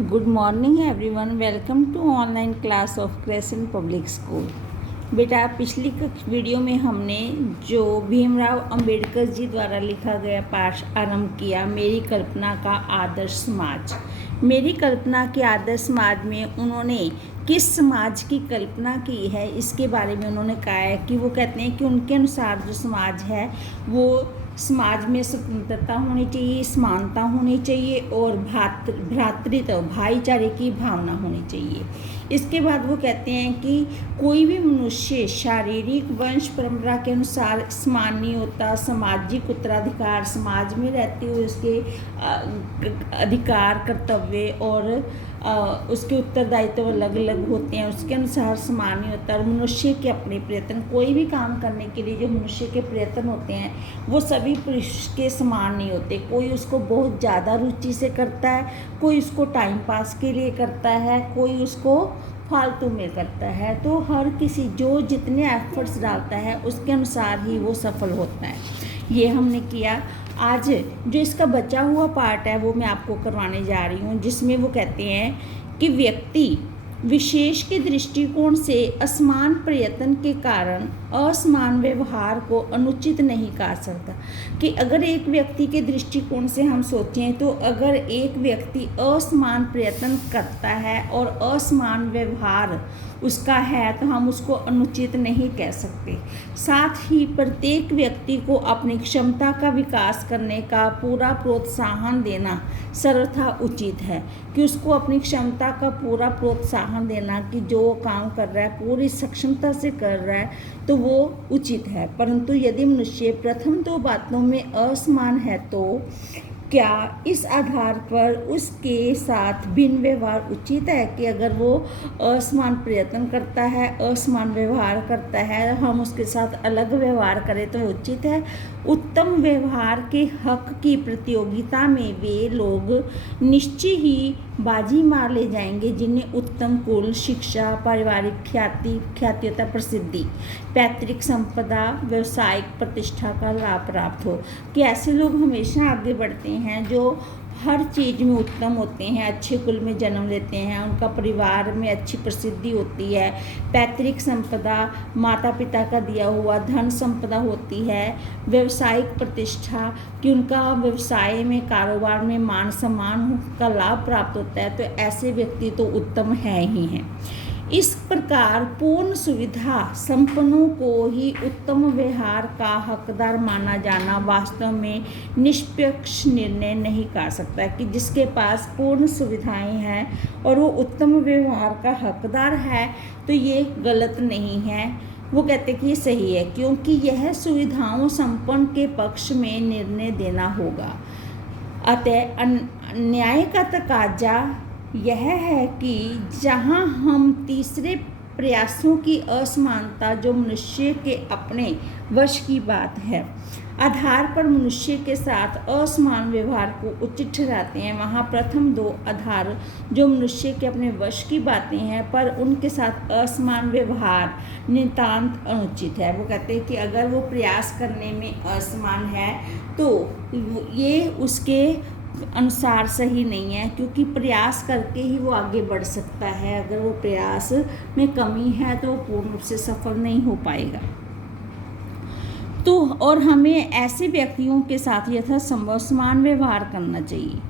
Good morning everyone, welcome to online class of Crescent Public School. बेटा, पिछली video में हमने जो भीमराव अंबेडकर जी द्वारा लिखा गया पाठ आरंभ किया, मेरी कल्पना का आदर्श समाज। मेरी कल्पना के आदर्श समाज में उन्होंने किस समाज की कल्पना की है, इसके बारे में उन्होंने कहा है कि वो कहते हैं कि उनके अनुसार जो समाज है वो समाज में स्वतंत्रता होनी चाहिए, समानता होनी चाहिए और भ्रातृत्व भाईचारे की भावना होनी चाहिए। इसके बाद वो कहते हैं कि कोई भी मनुष्य शारीरिक वंश परंपरा के अनुसार समान नहीं होता। सामाजिक उत्तराधिकार, समाज में रहते हुए उसके अधिकार, कर्तव्य और उसके उत्तरदायित्व अलग अलग होते हैं, उसके अनुसार समान नहीं होता। और मनुष्य के अपने प्रयत्न, कोई भी काम करने के लिए जो मनुष्य के प्रयत्न होते हैं वो सभी पुरुष के समान नहीं होते। कोई उसको बहुत ज़्यादा रुचि से करता है, कोई उसको टाइम पास के लिए करता है, कोई उसको फालतू में करता है। तो हर किसी जो जितने एफर्ट्स डालता है उसके अनुसार ही वो सफल होता है। ये हमने किया। आज जो इसका बचा हुआ पार्ट है वो मैं आपको करवाने जा रही हूँ, जिसमें वो कहते हैं कि व्यक्ति विशेष के दृष्टिकोण से असमान प्रयत्न के कारण असमान व्यवहार को अनुचित नहीं कहा सकता। कि अगर एक व्यक्ति के दृष्टिकोण से हम सोचें तो अगर एक व्यक्ति असमान प्रयत्न करता है और असमान व्यवहार उसका है तो हम उसको अनुचित नहीं कह सकते। साथ ही प्रत्येक व्यक्ति को अपनी क्षमता का विकास करने का पूरा प्रोत्साहन देना सर्वथा उचित है। कि उसको अपनी क्षमता का पूरा प्रोत्साहन देना कि जो काम कर रहा है पूरी सक्षमता से कर रहा है तो वो उचित है। परंतु यदि मनुष्य प्रथम दो बातों में असमान है तो क्या इस आधार पर उसके साथ भिन्न व्यवहार उचित है? कि अगर वो असमान प्रयत्न करता है, असमान व्यवहार करता है, हम उसके साथ अलग व्यवहार करें तो उचित है? उत्तम व्यवहार के हक की प्रतियोगिता में वे लोग निश्चय ही बाजी मार ले जाएंगे जिन्हें उत्तम कुल, शिक्षा, पारिवारिक ख्याति तथा प्रसिद्धि, पैतृक संपदा, व्यवसायिक प्रतिष्ठा का लाभ प्राप्त हो। कि ऐसे लोग हमेशा आगे बढ़ते हैं जो हर चीज़ में उत्तम होते हैं, अच्छे कुल में जन्म लेते हैं, उनका परिवार में अच्छी प्रसिद्धि होती है, पैतृक संपदा, माता पिता का दिया हुआ धन संपदा होती है, व्यवसायिक प्रतिष्ठा कि उनका व्यवसाय में, कारोबार में मान सम्मान का लाभ प्राप्त होता है। तो ऐसे व्यक्ति तो उत्तम है ही हैं। इस प्रकार पूर्ण सुविधा संपन्नों को ही उत्तम व्यवहार का हकदार माना जाना वास्तव में निष्पक्ष निर्णय नहीं कर सकता। कि जिसके पास पूर्ण सुविधाएं हैं और वो उत्तम व्यवहार का हकदार है तो ये गलत नहीं है। वो कहते कि ये सही है, क्योंकि यह सुविधाओं संपन्न के पक्ष में निर्णय देना होगा। अतः न्याय का तकाजा यह है कि जहाँ हम तीसरे प्रयासों की असमानता जो मनुष्य के अपने वश की बात है आधार पर मनुष्य के साथ असमान व्यवहार को उचित ठहराते हैं, वहाँ प्रथम दो आधार जो मनुष्य के अपने वश की बातें हैं पर उनके साथ असमान व्यवहार नितांत अनुचित है। वो कहते हैं कि अगर वो प्रयास करने में असमान है तो ये उसके अनुसार सही नहीं है, क्योंकि प्रयास करके ही वो आगे बढ़ सकता है। अगर वो प्रयास में कमी है तो वो पूर्ण रूप से सफल नहीं हो पाएगा। तो और हमें ऐसे व्यक्तियों के साथ यथासंभव समान व्यवहार करना चाहिए।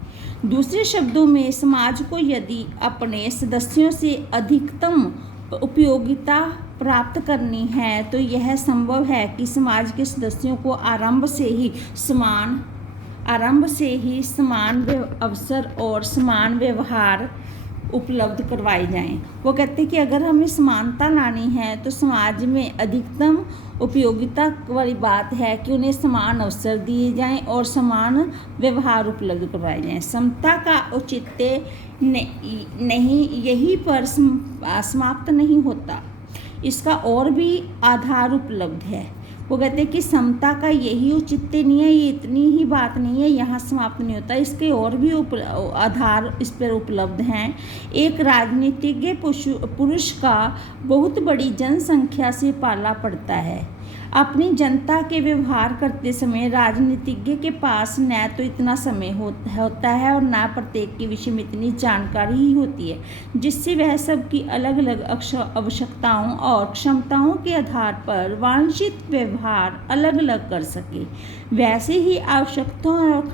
दूसरे शब्दों में समाज को यदि अपने सदस्यों से अधिकतम उपयोगिता प्राप्त करनी है तो यह संभव है कि समाज के सदस्यों को आरंभ से ही समान अवसर और समान व्यवहार उपलब्ध करवाए जाएं। वो कहते हैं कि अगर हमें समानता लानी है तो समाज में अधिकतम उपयोगिता वाली बात है कि उन्हें समान अवसर दिए जाएं और समान व्यवहार उपलब्ध करवाए जाएं। समता का औचित्य नहीं यहीं पर समाप्त नहीं होता, इसका और भी आधार उपलब्ध है। वो कहते हैं कि समता का यही औचित्य नहीं है, ये इतनी ही बात नहीं है, यहाँ समाप्त नहीं होता, इसके और भी आधार इस पर उपलब्ध हैं। एक राजनीतिज्ञ पुरुष का बहुत बड़ी जनसंख्या से पाला पड़ता है। अपनी जनता के व्यवहार करते समय राजनीतिज्ञ के पास न तो इतना समय होता है और न प्रत्येक के विषय में इतनी जानकारी ही होती है जिससे वह सबकी अलग अलग आवश्यकताओं और क्षमताओं के आधार पर वांछित व्यवहार अलग अलग कर सके। वैसे ही आवश्यकताओं और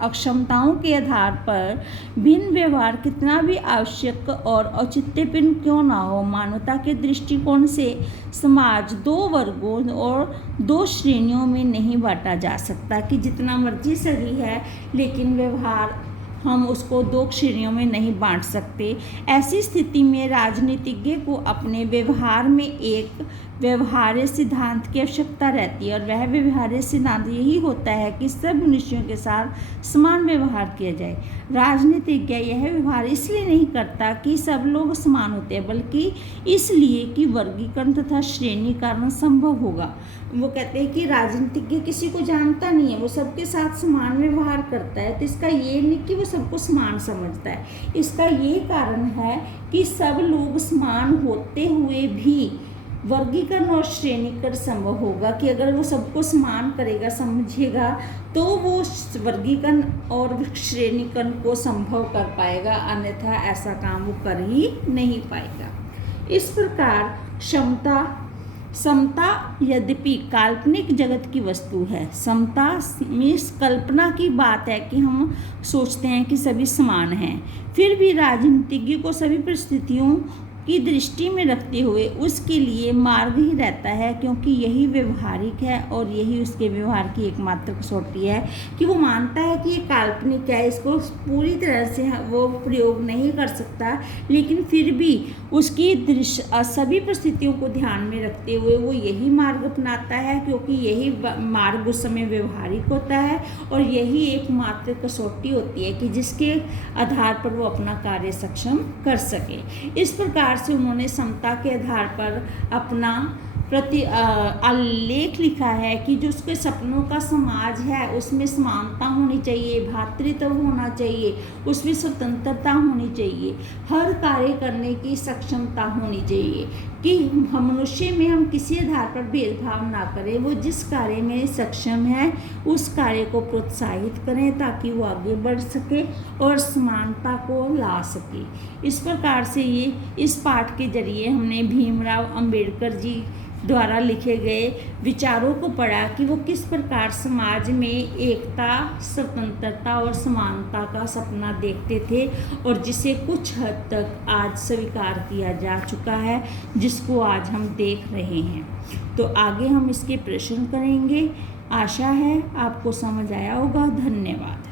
अक्षमताओं के आधार पर भिन्न व्यवहार कितना भी आवश्यक और औचित्यपूर्ण क्यों ना हो, मानवता के दृष्टिकोण से समाज दो वर्गों और दो श्रेणियों में नहीं बांटा जा सकता कि जितना मर्जी सही है, लेकिन व्यवहार हम उसको दो श्रेणियों में नहीं बांट सकते। ऐसी स्थिति में राजनीतिज्ञ को अपने व्यवहार में एक व्यवहार्य सिद्धांत की आवश्यकता रहती है और वह व्यवहार्य सिद्धांत यही होता है कि सब मनुष्यों के साथ समान व्यवहार किया जाए। राजनीतिज्ञ यह व्यवहार इसलिए नहीं करता कि सब लोग समान होते हैं, बल्कि इसलिए कि वर्गीकरण तथा श्रेणीकरण संभव होगा। वो कहते हैं कि राजनीतिज्ञ किसी को जानता नहीं है, वो सबके साथ समान व्यवहार करता है, तो इसका ये नहीं कि वो सबको समान समझता है। इसका ये कारण है कि सब लोग समान होते हुए भी वर्गीकरण और श्रेणीकरण संभव होगा कि अगर वो सबको समान करेगा, समझेगा, तो वो वर्गीकरण और श्रेणीकरण को संभव कर पाएगा, अन्यथा ऐसा काम वो कर ही नहीं पाएगा। इस प्रकार समता यद्यपि काल्पनिक जगत की वस्तु है, समता में कल्पना की बात है कि हम सोचते हैं कि सभी समान हैं, फिर भी राजनीतिज्ञ को सभी परिस्थितियों की दृष्टि में रखते हुए उसके लिए मार्ग ही रहता है, क्योंकि यही व्यवहारिक है और यही उसके व्यवहार की एकमात्र कसौटी है कि वो मानता है कि ये काल्पनिक है, इसको पूरी तरह से वो प्रयोग नहीं कर सकता, लेकिन फिर भी उसकी सभी परिस्थितियों को ध्यान में रखते हुए वो यही मार्ग अपनाता है, क्योंकि यही मार्ग उस समय व्यवहारिक होता है और यही एकमात्र कसौटी होती है कि जिसके आधार पर वो अपना कार्य सक्षम कर सके। इस प्रकार से उन्होंने समता के आधार पर अपना आलेख लिखा है कि जो उसके सपनों का समाज है उसमें समानता होनी चाहिए, भ्रातृत्व होना चाहिए, उसमें स्वतंत्रता होनी चाहिए, हर कार्य करने की सक्षमता होनी चाहिए कि हम मनुष्य में हम किसी आधार पर भेदभाव ना करें, वो जिस कार्य में सक्षम है उस कार्य को प्रोत्साहित करें ताकि वो आगे बढ़ सके और समानता को ला सके। इस प्रकार से ये इस पाठ के जरिए हमने भीमराव अंबेडकर जी द्वारा लिखे गए विचारों को पढ़ा कि वो किस प्रकार समाज में एकता, स्वतंत्रता और समानता का सपना देखते थे और जिसे कुछ हद तक आज स्वीकार किया जा चुका है, जिसको आज हम देख रहे हैं। तो आगे हम इसके प्रश्न करेंगे। आशा है आपको समझ आया होगा। धन्यवाद।